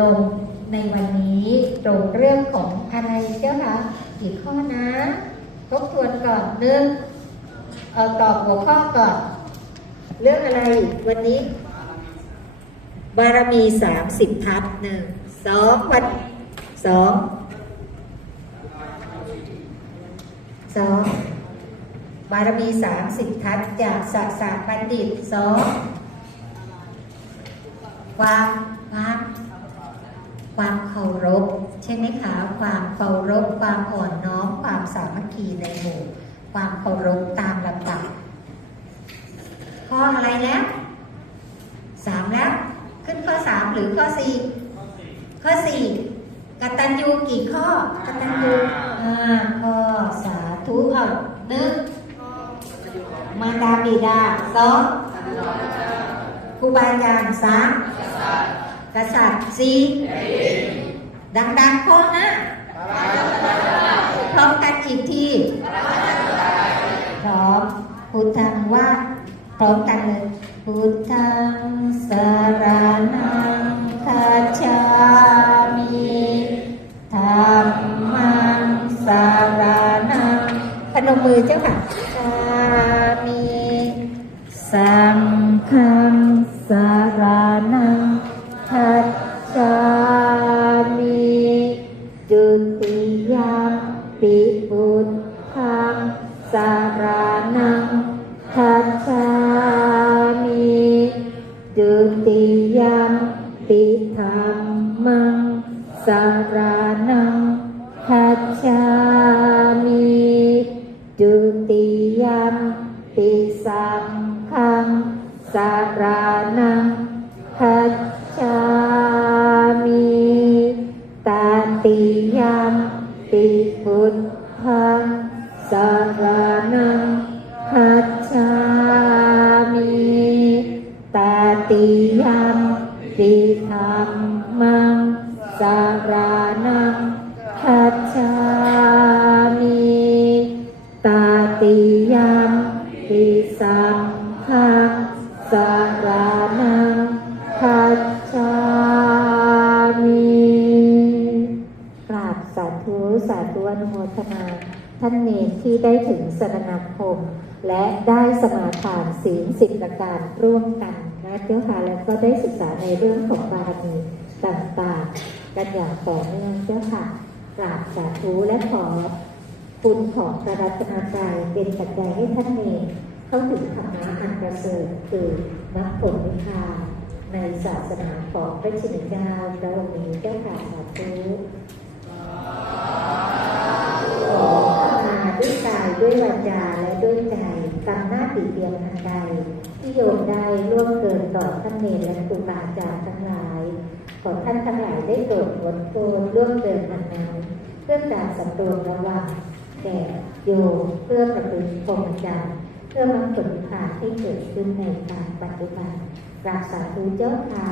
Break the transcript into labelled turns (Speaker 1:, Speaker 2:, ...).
Speaker 1: ลงในวันนี้ตรงเรื่องของอะไรเจ้าคะกี่ข้อนะทบทวนก่อนหนึ่งเออตอบหัวข้อก่อน เรื่องอะไรวันนี้ บารมีสามสิบทัศหนึ่งสองวันสองสองบารมีสามสิบทัศจากศาสาบัณฑิตสองความ ความเคารพ ใช่ไหมคะ ความเคารพ ความอ่อนน้อม ความสามัคคีในหมู่ ความเคารพตามลำดับข้ออะไรแล้วสามแล้ว ขึ้นข้อสามหรือข้อสี่ข้อสี่กตัญญูกี่ข้อกตัญญูห้าข้อสาธุเอาหนึ่งมารดาบิดาสองครูบาอาจารย์สาม ษัตริย์สี่ดังๆข้อห้าพร้อมกันอีกทีพร้อมพุทธังว่าพร้อมกันเลยพุทธังสารนังคัจฉามิธรรมังสารนังพนมมือเจ้าค่ะสามิสังฆังสารนัง คัจฉามิจุติยามปิบุตทังสารานังคัจฉามิจุติยามปิธรรมังสารานังคัจฉามิจุติยามปิสังฆังสารานัง ตติยามปิพุทธังสารนังคัจฉามิตาติยามปิธรรมังสารนังคัจฉามิตาติยามปิาธุอนุโมทนา ท่านเนรที่ได้ถึงสรณคม และได้สมาทานศีลสิบประการร่วมกันนะเจ้าค่ะแล้วก็ได้ศึกษาในเรื่องของบารมีต่างๆ กันอย่างต่อเนื่องเจ้าค่ะกราบสาธุและขอคุณของพระรัตนตรัยเป็นปัจจัยให้ท่านเองเข้าถึงธรรมะอันประเสริฐคือมรรคผลนิพพานในศาสนาของพระชินเจ้าพระองค์นี้ ด้วยใจกำหน้าติเตียนทันใดที่โยมได้ล่วงเกินต่อท่านเนรและครูบาอาจารย์ทั้งหลาย ขอท่านทั้งหลายได้โปรดงดโทษล่วงเกินอันนั้นเพื่อการสำรวมระวังแก่โยมเพื่อประพฤติพรหมจรรย์เพื่อมรรคผลนิพพานให้เกิดขึ้นในการปฏิบัติรักษาดูเจ้าค่ะ